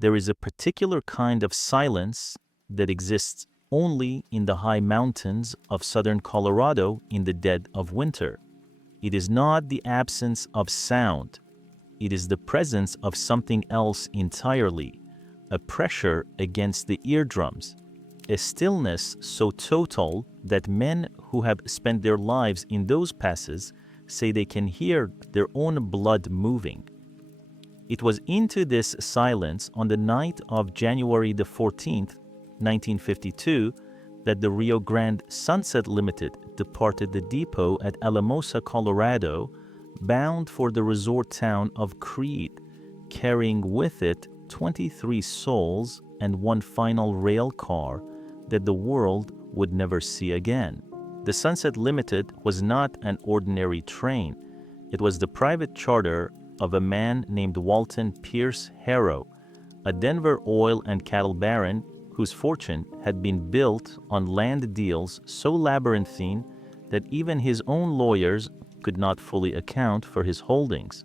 There is a particular kind of silence that exists only in the high mountains of southern Colorado in the dead of winter. It is not the absence of sound. It is the presence of something else entirely, a pressure against the eardrums, a stillness so total that men who have spent their lives in those passes say they can hear their own blood moving. It was into this silence on the night of January the 14th, 1952, that the Rio Grande Sunset Limited departed the depot at Alamosa, Colorado, bound for the resort town of Creede, carrying with it 23 souls and one final rail car that the world would never see again. The Sunset Limited was not an ordinary train. It was the private charter of a man named Walton Pierce Harrow, a Denver oil and cattle baron whose fortune had been built on land deals so labyrinthine that even his own lawyers could not fully account for his holdings.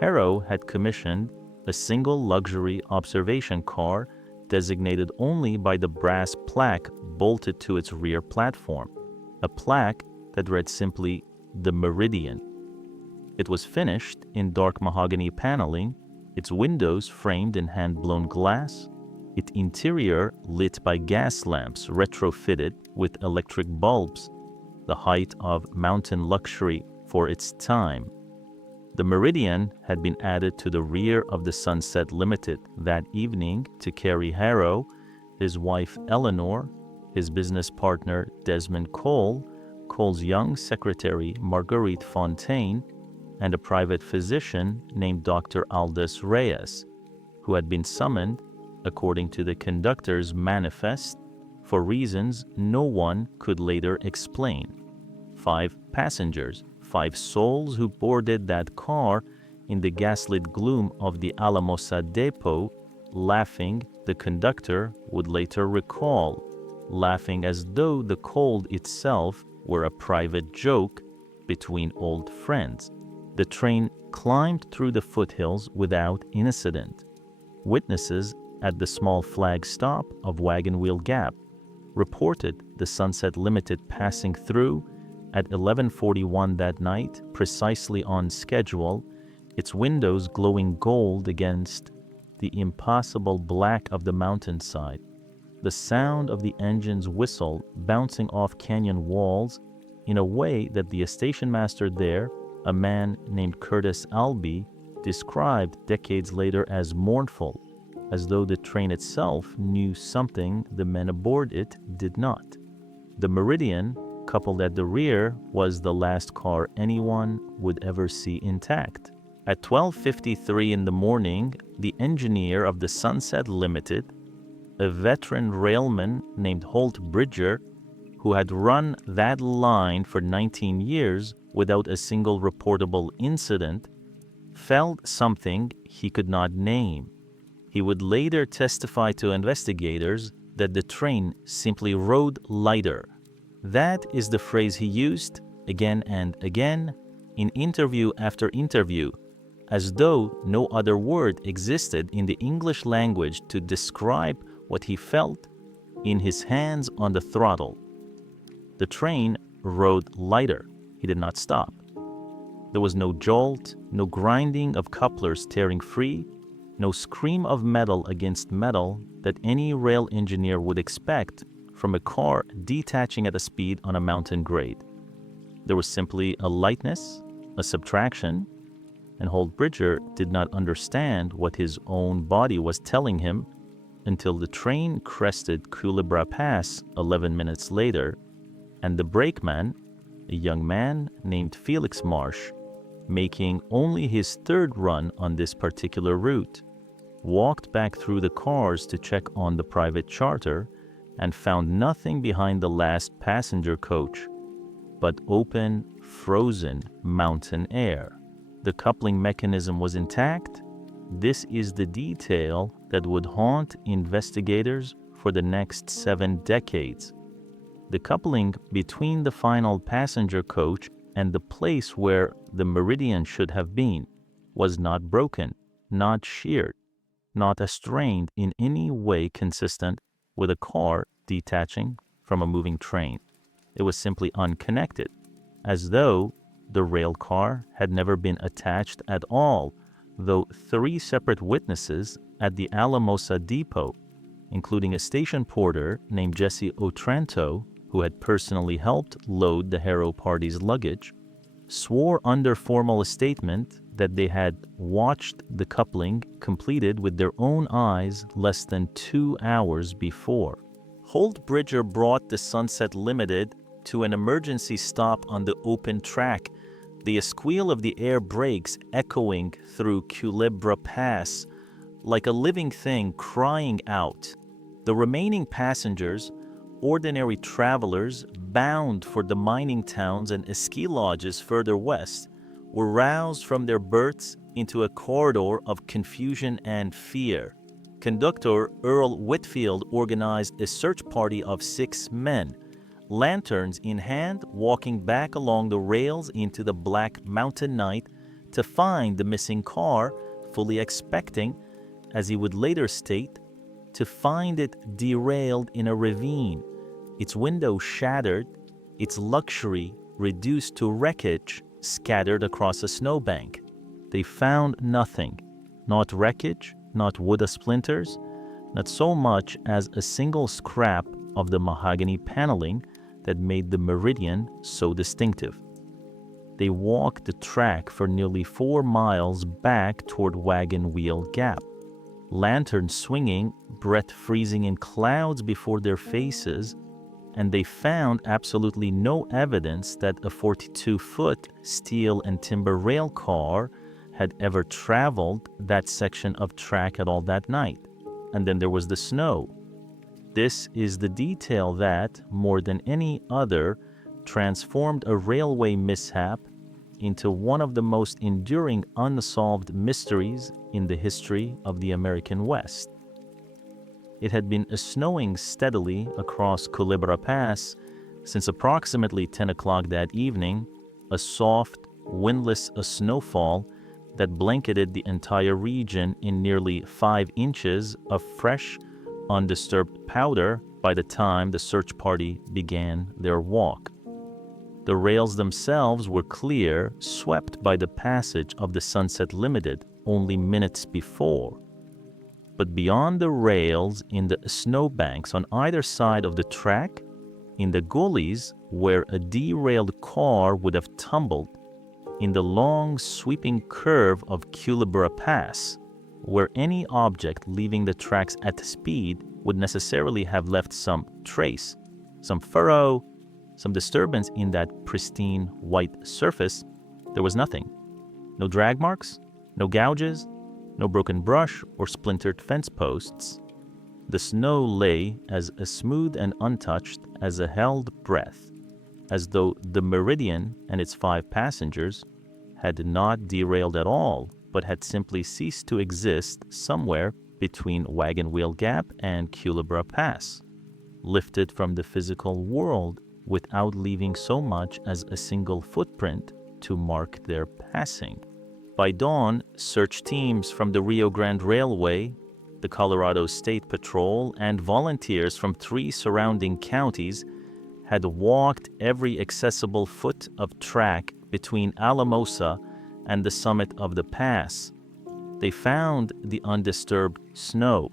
Harrow had commissioned a single luxury observation car designated only by the brass plaque bolted to its rear platform, a plaque that read simply, "The Meridian." It was finished in dark mahogany paneling, its windows framed in hand-blown glass, its interior lit by gas lamps retrofitted with electric bulbs, the height of mountain luxury for its time. The Meridian had been added to the rear of the Sunset Limited that evening to carry Harrow, his wife Eleanor, his business partner Desmond Cole, Cole's young secretary Marguerite Fontaine, and a private physician named Dr. Aldous Reyes, who had been summoned, according to the conductor's manifest, for reasons no one could later explain. 5 passengers, 5 souls who boarded that car in the gaslit gloom of the Alamosa depot, laughing, the conductor would later recall, laughing as though the cold itself were a private joke between old friends. The train climbed through the foothills without incident. Witnesses at the small flag stop of Wagon Wheel Gap reported the Sunset Limited passing through at 11:41 that night, precisely on schedule, its windows glowing gold against the impossible black of the mountainside, the sound of the engine's whistle bouncing off canyon walls in a way that the station master there, a man named Curtis Albee, described decades later as mournful, as though the train itself knew something the men aboard it did not. The Meridian, coupled at the rear, was the last car anyone would ever see intact. At 12:53 in the morning, the engineer of the Sunset Limited, a veteran railman named Holt Bridger, who had run that line for 19 years without a single reportable incident, felt something he could not name. He would later testify to investigators that the train simply rode lighter. That is the phrase he used again and again in interview after interview, as though no other word existed in the English language to describe what he felt in his hands on the throttle. The train rode lighter. He did not stop. There was no jolt, no grinding of couplers tearing free, no scream of metal against metal that any rail engineer would expect from a car detaching at a speed on a mountain grade. There was simply a lightness, a subtraction, and Holt Bridger did not understand what his own body was telling him until the train crested Culebra Pass 11 minutes later, and the brakeman, a young man named Felix Marsh, making only his 3rd run on this particular route, walked back through the cars to check on the private charter and found nothing behind the last passenger coach but open, frozen mountain air. The coupling mechanism was intact. This is the detail that would haunt investigators for the next 7 decades. The coupling between the final passenger coach and the place where the Meridian should have been was not broken, not sheared. not as trained in any way consistent with a car detaching from a moving train. It was simply unconnected, as though the rail car had never been attached at all, though 3 separate witnesses at the Alamosa depot, including a station porter named Jesse Otranto, who had personally helped load the Harrow party's luggage, swore under formal statement that they had watched the coupling completed with their own eyes less than 2 hours before. Holt Bridger brought the Sunset Limited to an emergency stop on the open track, the squeal of the air brakes echoing through Culebra Pass like a living thing crying out. The remaining passengers, ordinary travelers bound for the mining towns and ski lodges further west, were roused from their berths into a corridor of confusion and fear. Conductor Earl Whitfield organized a search party of 6 men, lanterns in hand, walking back along the rails into the black mountain night to find the missing car, fully expecting, as he would later state, to find it derailed in a ravine, its window shattered, its luxury reduced to wreckage scattered across a snowbank. They found nothing, not wreckage, not wood splinters, not so much as a single scrap of the mahogany paneling that made the Meridian so distinctive. They walked the track for nearly 4 miles back toward Wagon Wheel Gap, lantern swinging, breath freezing in clouds before their faces, and they found absolutely no evidence that a 42-foot steel and timber rail car had ever traveled that section of track at all that night. And then there was the snow. This is the detail that, more than any other, transformed a railway mishap into one of the most enduring unsolved mysteries in the history of the American West. It had been snowing steadily across Culebra Pass since approximately 10 o'clock that evening, a soft, windless snowfall that blanketed the entire region in nearly 5 inches of fresh, undisturbed powder by the time the search party began their walk. The rails themselves were clear, swept by the passage of the Sunset Limited only minutes before. But beyond the rails, in the snowbanks on either side of the track, in the gullies where a derailed car would have tumbled, in the long sweeping curve of Culebra Pass, where any object leaving the tracks at speed would necessarily have left some trace, some furrow, some disturbance in that pristine white surface, there was nothing. No drag marks, no gouges, no broken brush or splintered fence posts. The snow lay as smooth and untouched as a held breath, as though the Meridian and its 5 passengers had not derailed at all, but had simply ceased to exist somewhere between Wagon Wheel Gap and Culebra Pass, lifted from the physical world without leaving so much as a single footprint to mark their passing. By dawn, search teams from the Rio Grande Railway, the Colorado State Patrol, and volunteers from 3 surrounding counties had walked every accessible foot of track between Alamosa and the summit of the pass. They found the undisturbed snow.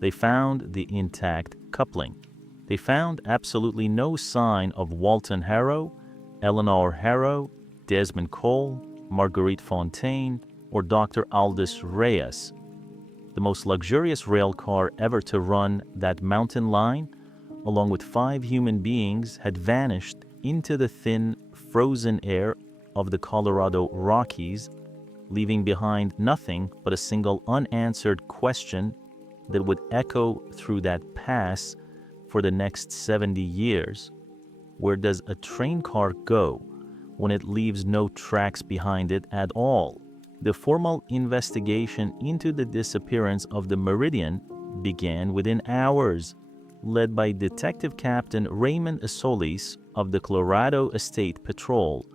They found the intact coupling. They found absolutely no sign of Walton Harrow, Eleanor Harrow, Desmond Cole, Marguerite Fontaine, or Dr. Aldous Reyes. The most luxurious rail car ever to run that mountain line, along with 5 human beings, had vanished into the thin, frozen air of the Colorado Rockies, leaving behind nothing but a single unanswered question that would echo through that pass for the next 70 years. Where does a train car go when it leaves no tracks behind it at all? The formal investigation into the disappearance of the Meridian began within hours, led by Detective Captain Raymond Solis of the Colorado State Patrol,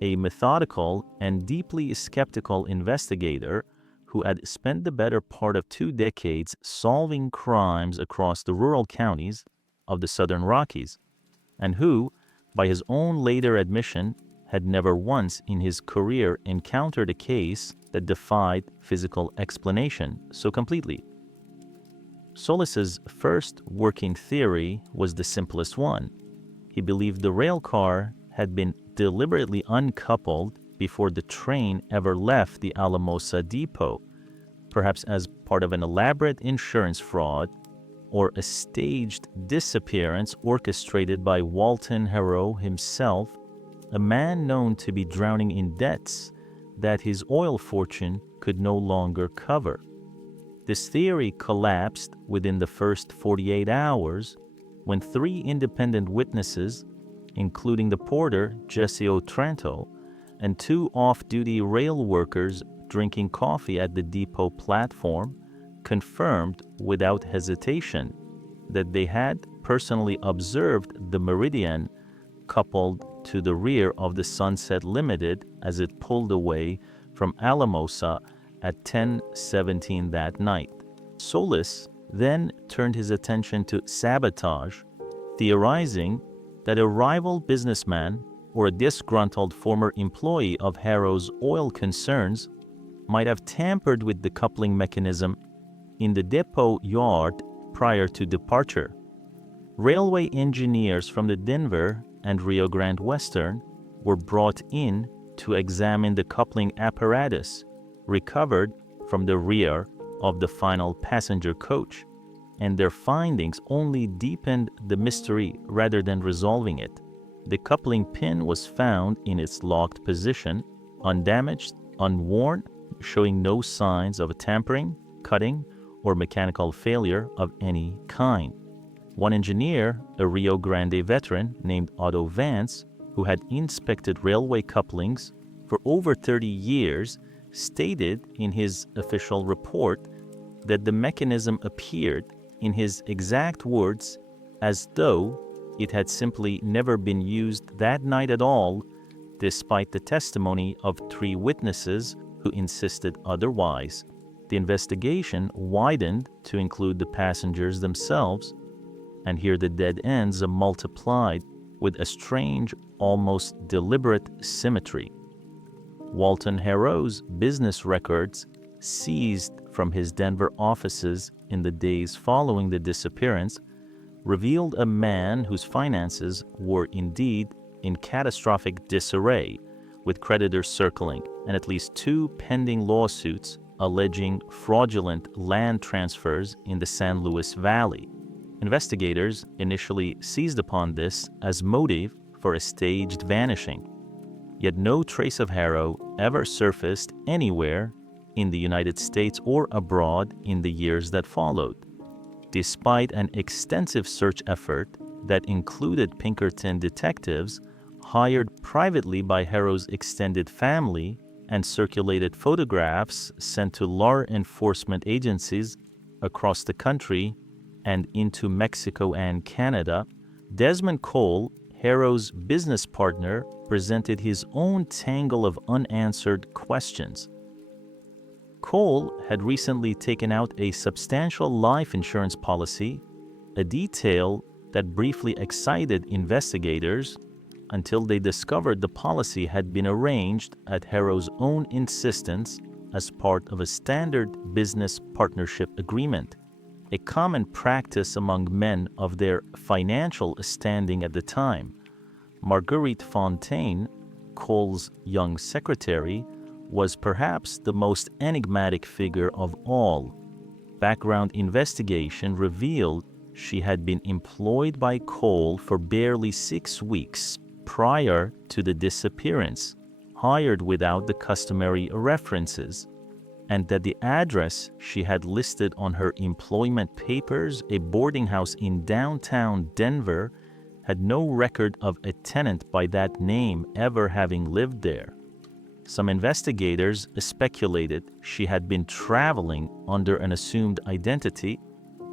a methodical and deeply skeptical investigator who had spent the better part of 2 decades solving crimes across the rural counties of the Southern Rockies, and who, by his own later admission, had never once in his career encountered a case that defied physical explanation so completely. Solis's first working theory was the simplest one. He believed the rail car had been deliberately uncoupled before the train ever left the Alamosa depot, perhaps as part of an elaborate insurance fraud or a staged disappearance orchestrated by Walton Harrow himself, a man known to be drowning in debts that his oil fortune could no longer cover. This theory collapsed within the first 48 hours when 3 independent witnesses, including the porter Jesse Otranto and 2 off-duty rail workers drinking coffee at the depot platform, confirmed without hesitation that they had personally observed the Meridian coupled to the rear of the Sunset Limited as it pulled away from Alamosa at 10:17 that night. Solis then turned his attention to sabotage, theorizing that a rival businessman or a disgruntled former employee of Harrow's oil concerns might have tampered with the coupling mechanism in the depot yard prior to departure. Railway engineers from the Denver and Rio Grande Western were brought in to examine the coupling apparatus recovered from the rear of the final passenger coach, and their findings only deepened the mystery rather than resolving it. The coupling pin was found in its locked position, undamaged, unworn, showing no signs of tampering, cutting, or mechanical failure of any kind. One engineer, a Rio Grande veteran named Otto Vance, who had inspected railway couplings for over 30 years, stated in his official report that the mechanism appeared, in his exact words, as though it had simply never been used that night at all, despite the testimony of 3 witnesses who insisted otherwise. The investigation widened to include the passengers themselves, and here the dead ends are multiplied with a strange, almost deliberate symmetry. Walton Harrow's business records, seized from his Denver offices in the days following the disappearance, revealed a man whose finances were indeed in catastrophic disarray, with creditors circling and at least 2 pending lawsuits alleging fraudulent land transfers in the San Luis Valley. Investigators initially seized upon this as motive for a staged vanishing, yet no trace of Harrow ever surfaced anywhere in the United States or abroad in the years that followed. Despite an extensive search effort that included Pinkerton detectives hired privately by Harrow's extended family and circulated photographs sent to law enforcement agencies across the country and into Mexico and Canada, Desmond Cole, Harrow's business partner, presented his own tangle of unanswered questions. Cole had recently taken out a substantial life insurance policy, a detail that briefly excited investigators until they discovered the policy had been arranged at Harrow's own insistence as part of a standard business partnership agreement, a common practice among men of their financial standing at the time. Marguerite Fontaine, Cole's young secretary, was perhaps the most enigmatic figure of all. Background investigation revealed she had been employed by Cole for barely 6 weeks prior to the disappearance, hired without the customary references, and that the address she had listed on her employment papers, a boarding house in downtown Denver, had no record of a tenant by that name ever having lived there. Some investigators speculated she had been traveling under an assumed identity,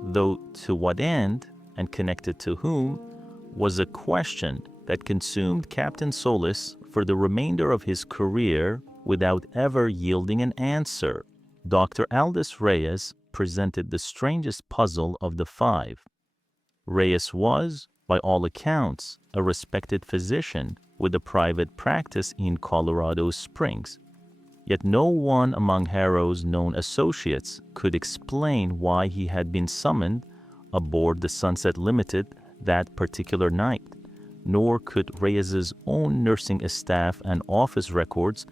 though to what end and connected to whom was a question that consumed Captain Solis for the remainder of his career without ever yielding an answer. Dr. Aldous Reyes presented the strangest puzzle of the five. Reyes was, by all accounts, a respected physician with a private practice in Colorado Springs. Yet no one among Harrow's known associates could explain why he had been summoned aboard the Sunset Limited that particular night, nor could Reyes's own nursing staff and office records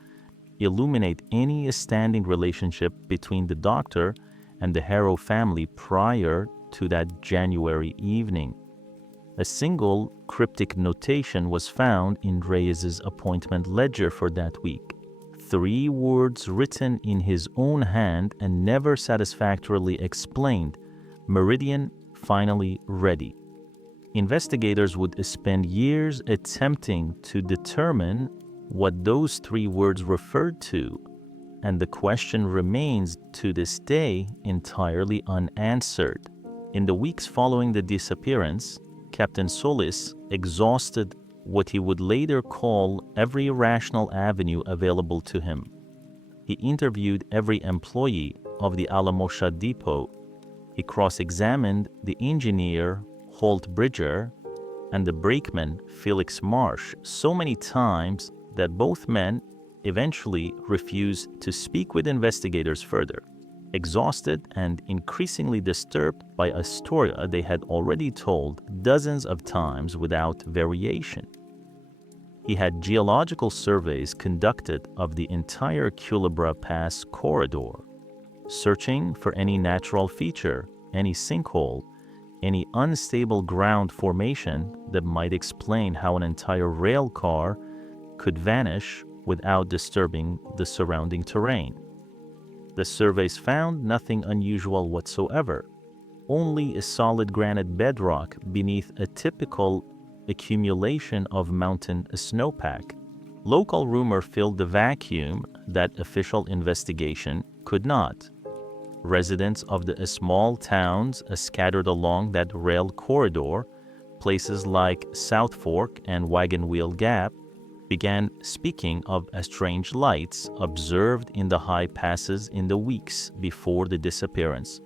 illuminate any standing relationship between the doctor and the Harrow family prior to that January evening. A single cryptic notation was found in Reyes's appointment ledger for that week. 3 words written in his own hand and never satisfactorily explained: Meridian finally ready. Investigators would spend years attempting to determine what those 3 words referred to, and the question remains to this day entirely unanswered. In the weeks following the disappearance, Captain Solis exhausted what he would later call every rational avenue available to him. He interviewed every employee of the Alamosha Depot. He cross-examined the engineer, Holt Bridger, and the brakeman, Felix Marsh, so many times that both men eventually refused to speak with investigators further, exhausted and increasingly disturbed by a story they had already told dozens of times without variation. He had geological surveys conducted of the entire Culebra Pass corridor, searching for any natural feature, any sinkhole, any unstable ground formation that might explain how an entire rail car could vanish without disturbing the surrounding terrain. The surveys found nothing unusual whatsoever, only a solid granite bedrock beneath a typical accumulation of mountain snowpack. Local rumor filled the vacuum that official investigation could not. Residents of the small towns scattered along that rail corridor, places like South Fork and Wagon Wheel Gap, began speaking of strange lights observed in the high passes in the weeks before the disappearance,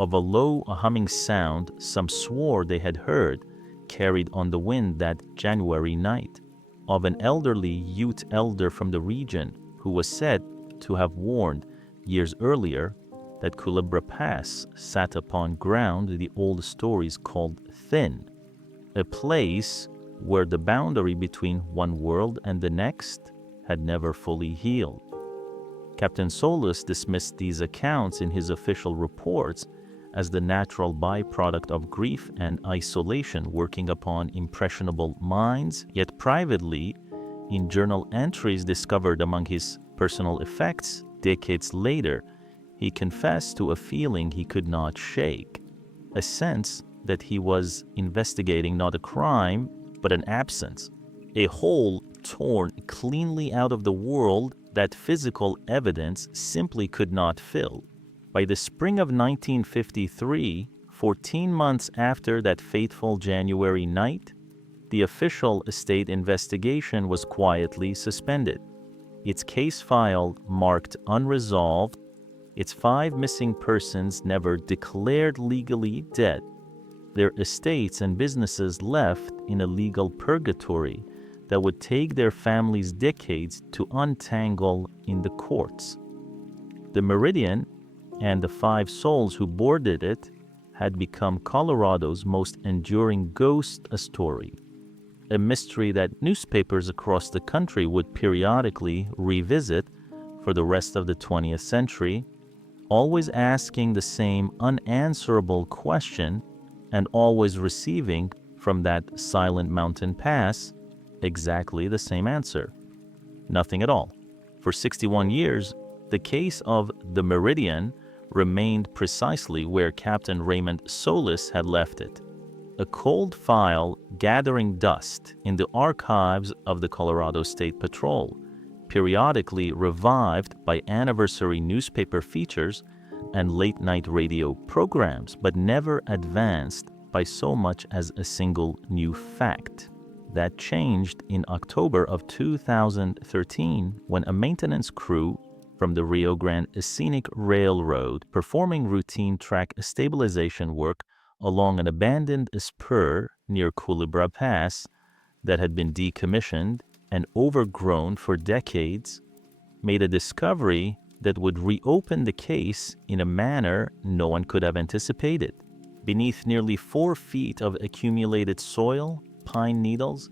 of a low humming sound some swore they had heard carried on the wind that January night, of an elderly Ute elder from the region who was said to have warned years earlier that Culebra Pass sat upon ground the old stories called Thin, a place where the boundary between one world and the next had never fully healed. Captain Solis dismissed these accounts in his official reports as the natural byproduct of grief and isolation working upon impressionable minds, yet privately, in journal entries discovered among his personal effects decades later, he confessed to a feeling he could not shake, a sense that he was investigating not a crime, but an absence, a hole torn cleanly out of the world that physical evidence simply could not fill. By the spring of 1953, 14 months after that fateful January night, the official state investigation was quietly suspended. Its case file marked unresolved, its 5 missing persons never declared legally dead, their estates and businesses left in a legal purgatory that would take their families decades to untangle in the courts. The Meridian and the 5 souls who boarded it had become Colorado's most enduring ghost story, a mystery that newspapers across the country would periodically revisit for the rest of the 20th century, always asking the same unanswerable question and always receiving from that silent mountain pass exactly the same answer: nothing at all. For 61 years, the case of the Meridian remained precisely where Captain Raymond Solis had left it, a cold file gathering dust in the archives of the Colorado State Patrol, periodically revived by anniversary newspaper features and late-night radio programs, but never advanced by so much as a single new fact. That changed in October of 2013 when a maintenance crew from the Rio Grande Scenic Railroad performing routine track stabilization work along an abandoned spur near Culebra Pass that had been decommissioned and overgrown for decades, made a discovery that would reopen the case in a manner no one could have anticipated. Beneath nearly 4 feet of accumulated soil, pine needles,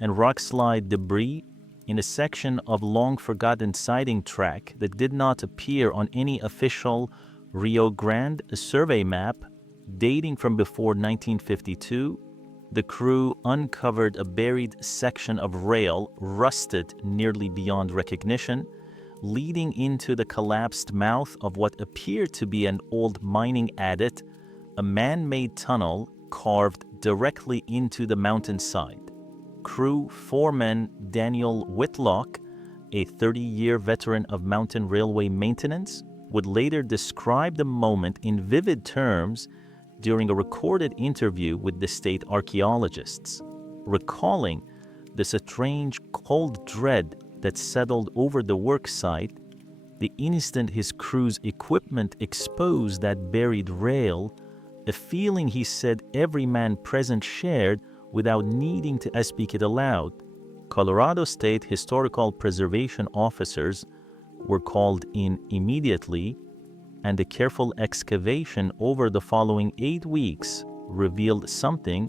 and rockslide debris, in a section of long-forgotten siding track that did not appear on any official Rio Grande survey map dating from before 1952, the crew uncovered a buried section of rail rusted nearly beyond recognition, leading into the collapsed mouth of what appeared to be an old mining adit, a man-made tunnel carved directly into the mountainside. Crew foreman Daniel Whitlock, a 30-year veteran of mountain railway maintenance, would later describe the moment in vivid terms during a recorded interview with the state archaeologists, recalling the strange cold dread that settled over the work site the instant his crew's equipment exposed that buried rail, a feeling he said every man present shared without needing to speak it aloud. Colorado State Historical Preservation officers were called in immediately, and a careful excavation over the following 8 weeks revealed something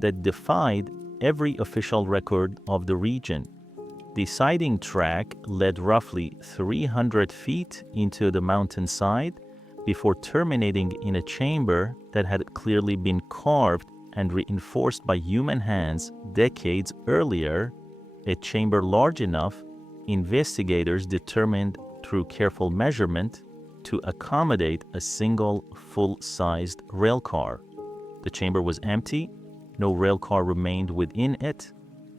that defied every official record of the region. The siding track led roughly 300 feet into the mountainside before terminating in a chamber that had clearly been carved and reinforced by human hands decades earlier, a chamber large enough, investigators determined through careful measurement, to accommodate a single full-sized railcar. The chamber was empty, no railcar remained within it,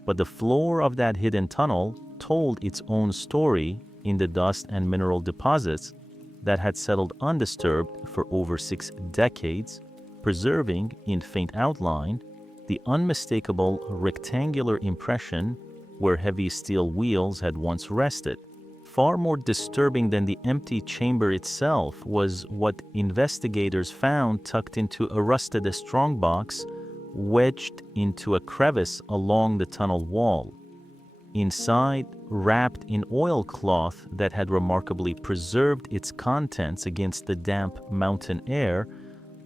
but the floor of that hidden tunnel told its own story in the dust and mineral deposits that had settled undisturbed for over 6 decades, preserving in faint outline the unmistakable rectangular impression where heavy steel wheels had once rested. Far more disturbing than the empty chamber itself was what investigators found tucked into a rusted strongbox wedged into a crevice along the tunnel wall. Inside, wrapped in oilcloth that had remarkably preserved its contents against the damp mountain air,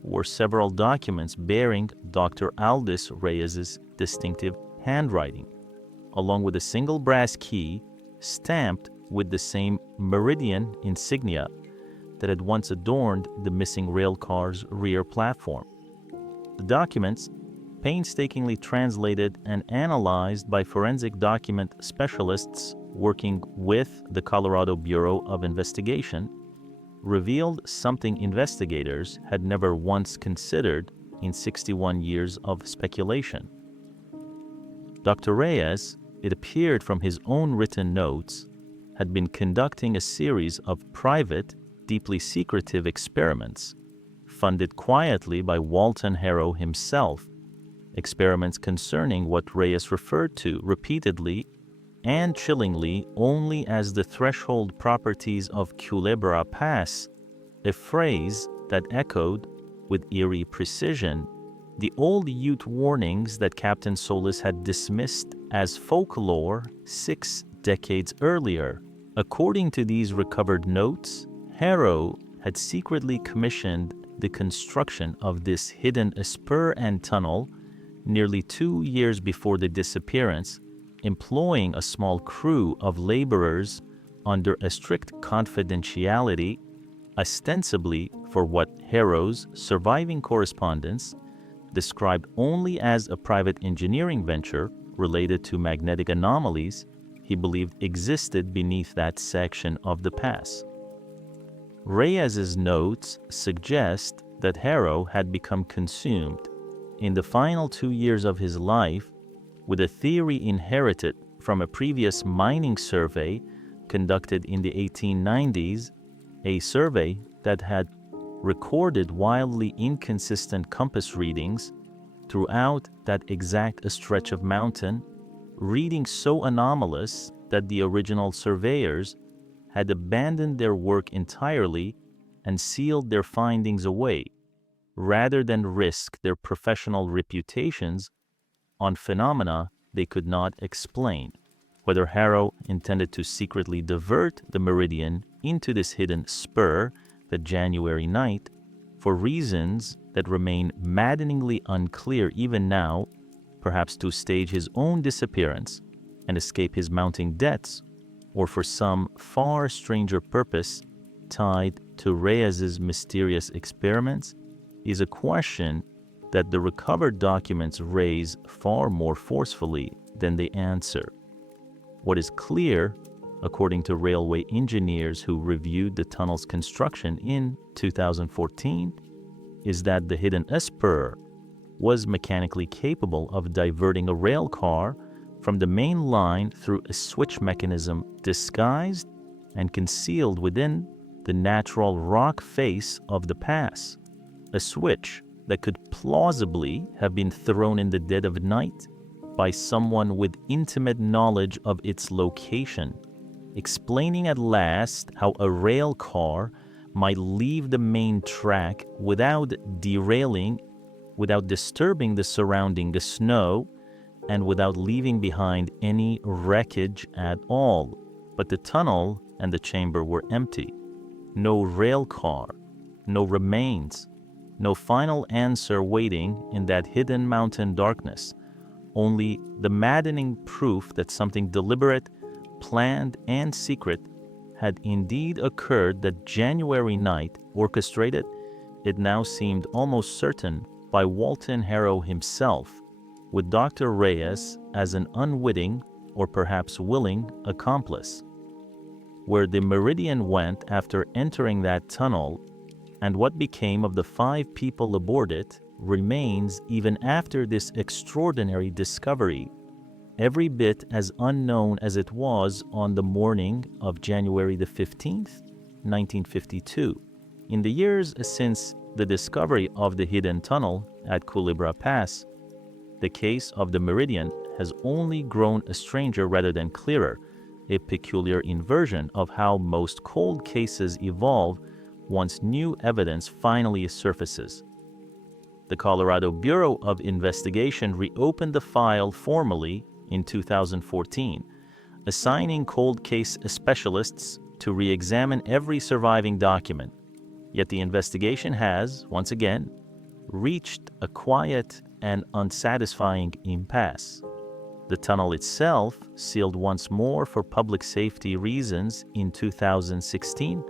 were several documents bearing Dr. Aldis Reyes's distinctive handwriting, along with a single brass key stamped with the same meridian insignia that had once adorned the missing railcar's rear platform. The documents, painstakingly translated and analyzed by forensic document specialists working with the Colorado Bureau of Investigation, revealed something investigators had never once considered in 61 years of speculation. Dr. Reyes, it appeared from his own written notes, had been conducting a series of private, deeply secretive experiments, funded quietly by Walton Harrow himself, experiments concerning what Reyes referred to repeatedly and chillingly only as the threshold properties of Culebra Pass, a phrase that echoed with eerie precision the old Ute warnings that Captain Solis had dismissed as folklore 6 decades earlier. According to these recovered notes, Harrow had secretly commissioned the construction of this hidden spur and tunnel nearly 2 years before the disappearance, employing a small crew of laborers under a strict confidentiality, ostensibly for what Harrow's surviving correspondence described only as a private engineering venture related to magnetic anomalies he believed existed beneath that section of the pass. Reyes's notes suggest that Harrow had become consumed in the final 2 years of his life with a theory inherited from a previous mining survey conducted in the 1890s, a survey that had recorded wildly inconsistent compass readings throughout that exact stretch of mountain, readings so anomalous that the original surveyors had abandoned their work entirely and sealed their findings away, rather than risk their professional reputations on phenomena they could not explain. Whether Harrow intended to secretly divert the meridian into this hidden spur that January night, for reasons that remain maddeningly unclear even now, perhaps to stage his own disappearance and escape his mounting debts, or for some far stranger purpose tied to Reyes's mysterious experiments, is a question that the recovered documents raise far more forcefully than they answer. What is clear, according to railway engineers who reviewed the tunnel's construction in 2014, is that the hidden spur was mechanically capable of diverting a rail car from the main line through a switch mechanism disguised and concealed within the natural rock face of the pass, a switch that could plausibly have been thrown in the dead of night by someone with intimate knowledge of its location, explaining at last how a rail car might leave the main track without derailing, without disturbing the surrounding snow, and without leaving behind any wreckage at all. But the tunnel and the chamber were empty. No rail car, no remains, no final answer waiting in that hidden mountain darkness. Only the maddening proof that something deliberate, planned, and secret had indeed occurred that January night, orchestrated, it now seemed almost certain, by Walton Harrow himself, with Dr. Reyes as an unwitting or perhaps willing accomplice. Where the meridian went after entering that tunnel, and what became of the 5 people aboard it, remains even after this extraordinary discovery, every bit as unknown as it was on the morning of January the 15th, 1952. In the years since the discovery of the hidden tunnel at Culebra Pass, the case of the meridian has only grown stranger rather than clearer, a peculiar inversion of how most cold cases evolve once new evidence finally surfaces. The Colorado Bureau of Investigation reopened the file formally in 2014, assigning cold case specialists to re-examine every surviving document. Yet the investigation has, once again, reached a quiet and unsatisfying impasse. The tunnel itself, sealed once more for public safety reasons in 2016,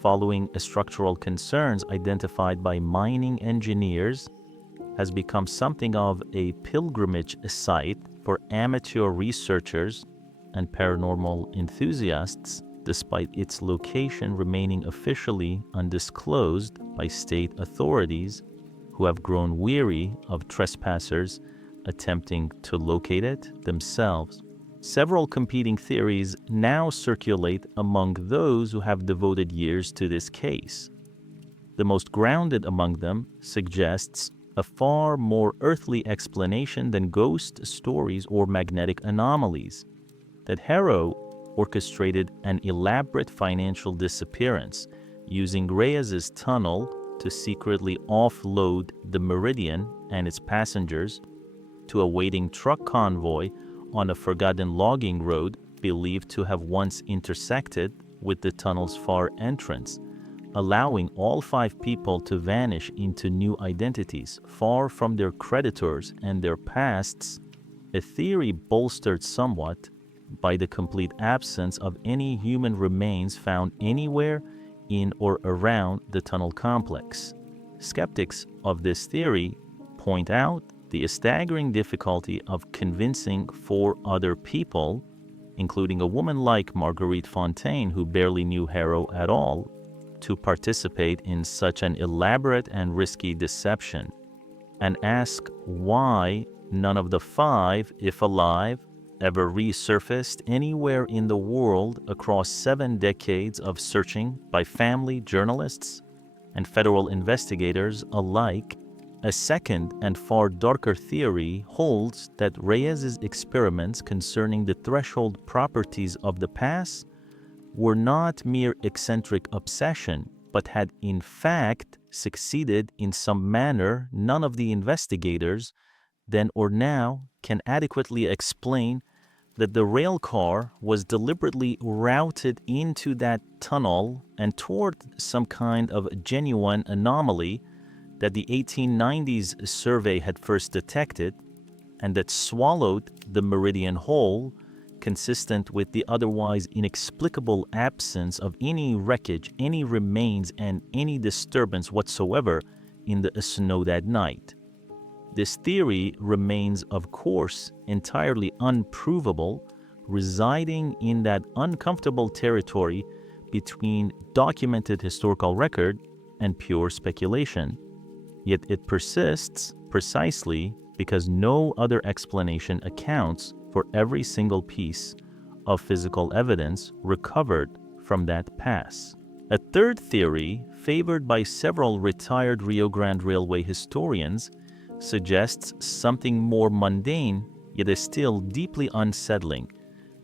following structural concerns identified by mining engineers, has become something of a pilgrimage site for amateur researchers and paranormal enthusiasts, despite its location remaining officially undisclosed by state authorities who have grown weary of trespassers attempting to locate it themselves. Several competing theories now circulate among those who have devoted years to this case. The most grounded among them suggests a far more earthly explanation than ghost stories or magnetic anomalies, that Harrow orchestrated an elaborate financial disappearance using Reyes's tunnel to secretly offload the Meridian and its passengers to a waiting truck convoy on a forgotten logging road believed to have once intersected with the tunnel's far entrance, allowing all 5 people to vanish into new identities far from their creditors and their pasts, a theory bolstered somewhat by the complete absence of any human remains found anywhere in or around the tunnel complex. Skeptics of this theory point out the staggering difficulty of convincing 4 other people, including a woman like Marguerite Fontaine, who barely knew Harrow at all, to participate in such an elaborate and risky deception, and ask why none of the 5, if alive, ever resurfaced anywhere in the world across 7 decades of searching by family, journalists, and federal investigators alike. A second and far darker theory holds that Reyes's experiments concerning the threshold properties of the pass were not mere eccentric obsession, but had in fact succeeded in some manner none of the investigators then or now can adequately explain, that the rail car was deliberately routed into that tunnel and toward some kind of genuine anomaly that the 1890s survey had first detected, and that swallowed the meridian whole, consistent with the otherwise inexplicable absence of any wreckage, any remains, and any disturbance whatsoever in the snow that night. This theory remains, of course, entirely unprovable, residing in that uncomfortable territory between documented historical record and pure speculation. Yet it persists precisely because no other explanation accounts for every single piece of physical evidence recovered from that pass. A third theory, favored by several retired Rio Grande Railway historians, suggests something more mundane, yet is still deeply unsettling,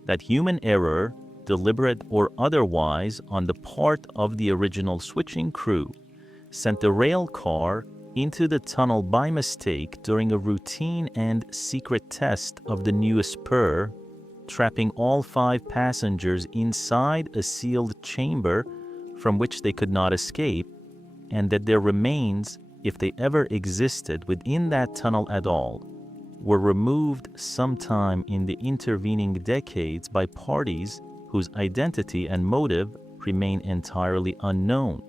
that human error, deliberate or otherwise, on the part of the original switching crew, sent the rail car into the tunnel by mistake during a routine and secret test of the new spur, trapping all 5 passengers inside a sealed chamber from which they could not escape, and that their remains, if they ever existed within that tunnel at all, were removed sometime in the intervening decades by parties whose identity and motive remain entirely unknown.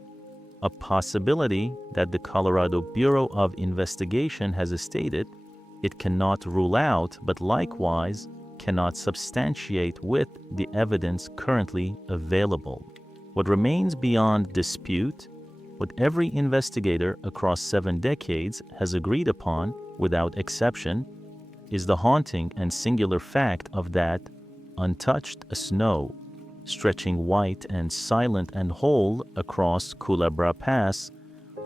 A possibility that the Colorado Bureau of Investigation has stated it cannot rule out, but likewise cannot substantiate with the evidence currently available. What remains beyond dispute, what every investigator across 7 decades has agreed upon without exception, is the haunting and singular fact of that untouched snow, stretching white and silent and whole across Culebra Pass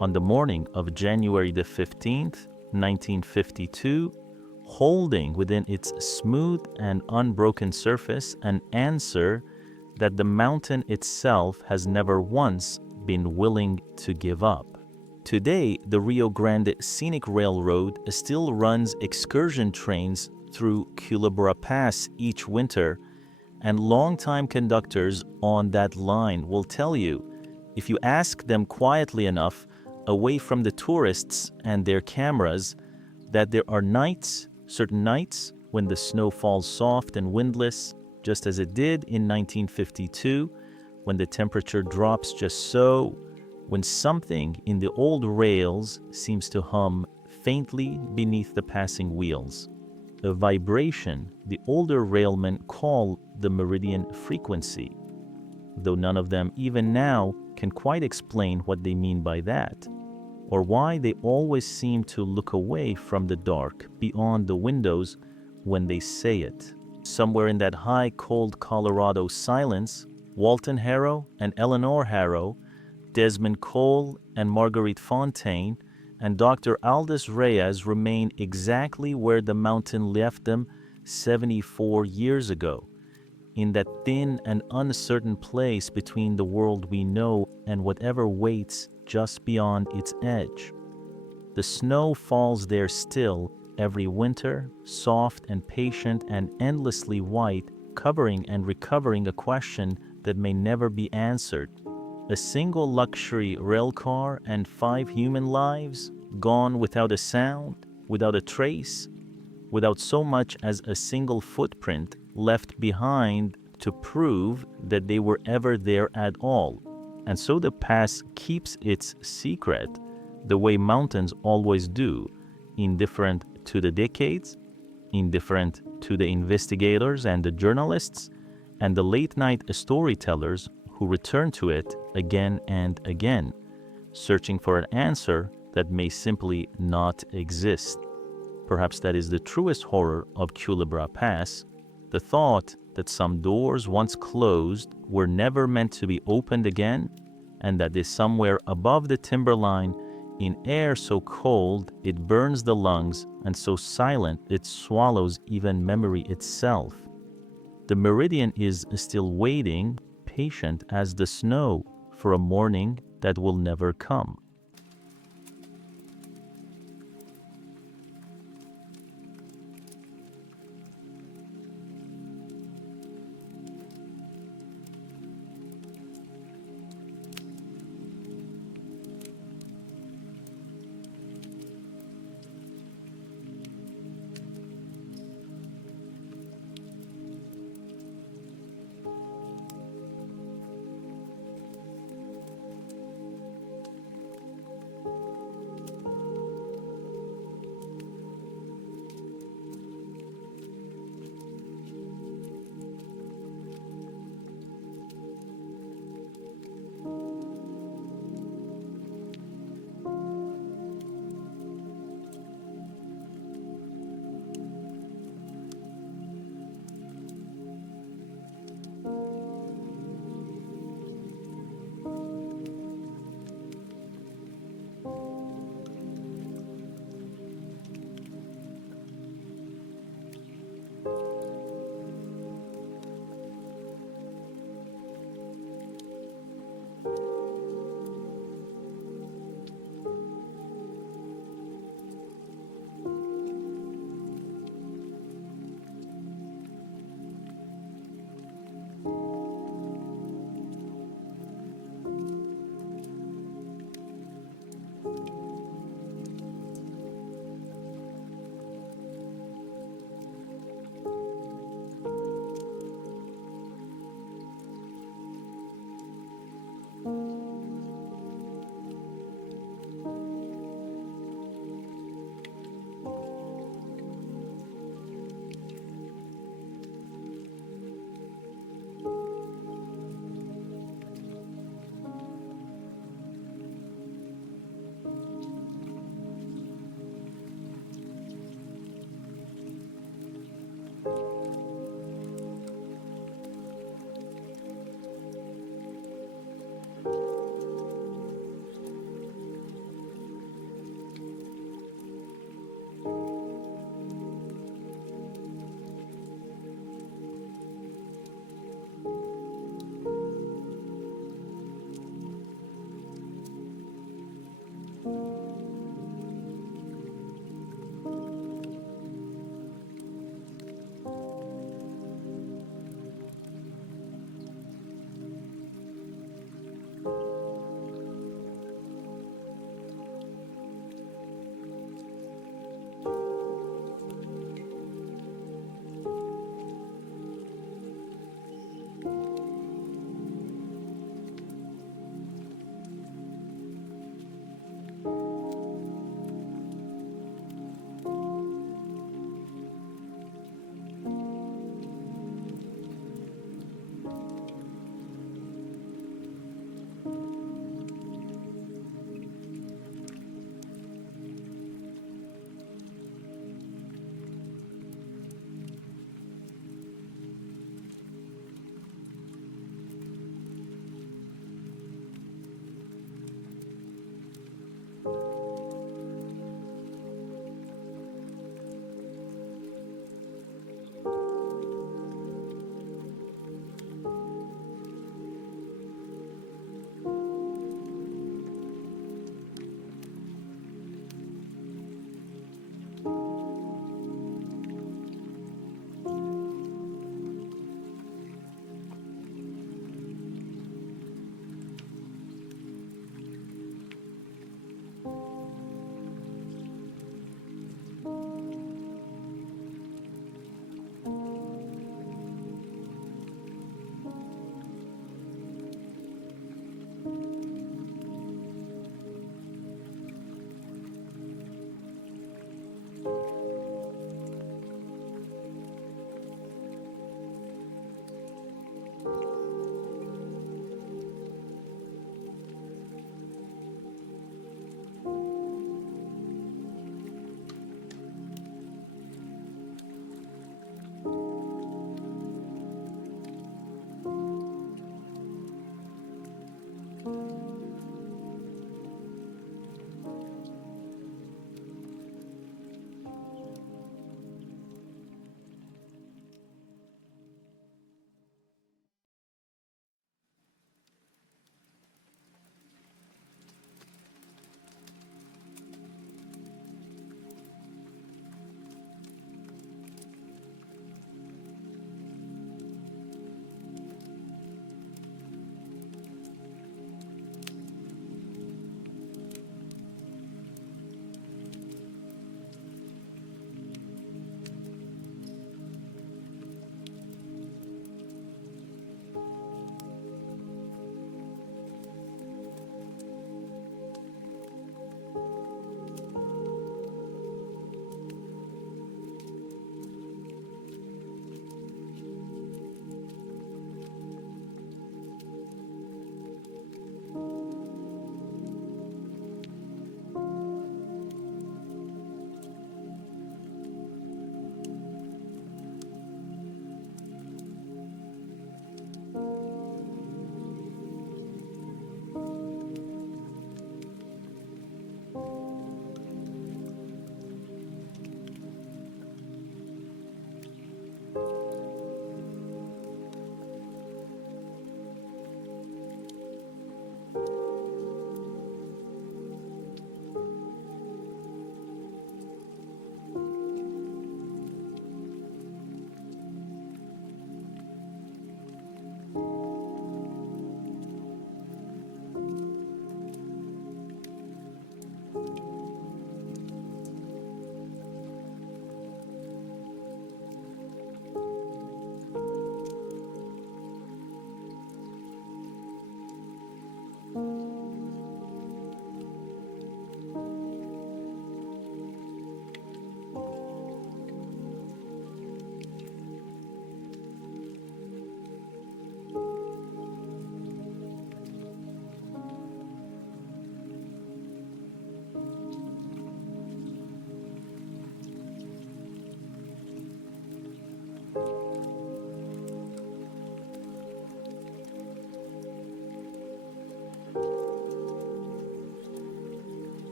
on the morning of January the 15th, 1952, holding within its smooth and unbroken surface an answer that the mountain itself has never once been willing to give up. Today, the Rio Grande Scenic Railroad still runs excursion trains through Culebra Pass each winter, and longtime conductors on that line will tell you, if you ask them quietly enough, away from the tourists and their cameras, that there are nights, certain nights, when the snow falls soft and windless, just as it did in 1952, when the temperature drops just so, when something in the old rails seems to hum faintly beneath the passing wheels. A vibration the older railmen call the meridian frequency, though none of them even now can quite explain what they mean by that, or why they always seem to look away from the dark beyond the windows when they say it. Somewhere in that high, cold Colorado silence, Walton Harrow and Eleanor Harrow, Desmond Cole and Marguerite Fontaine, and Dr. Aldous Reyes remain exactly where the mountain left them 74 years ago, in that thin and uncertain place between the world we know and whatever waits just beyond its edge. The snow falls there still every winter, soft and patient and endlessly white, covering and recovering a question that may never be answered. A single luxury railcar and 5 human lives gone without a sound, without a trace, without so much as a single footprint left behind to prove that they were ever there at all. And so the pass keeps its secret the way mountains always do, indifferent to the decades, indifferent to the investigators and the journalists and the late-night storytellers who return to it again and again, searching for an answer that may simply not exist. Perhaps that is the truest horror of Culebra Pass, the thought that some doors once closed were never meant to be opened again, and that is somewhere above the timberline, in air so cold it burns the lungs and so silent it swallows even memory itself. The meridian is still waiting, impatient as the snow for a morning that will never come.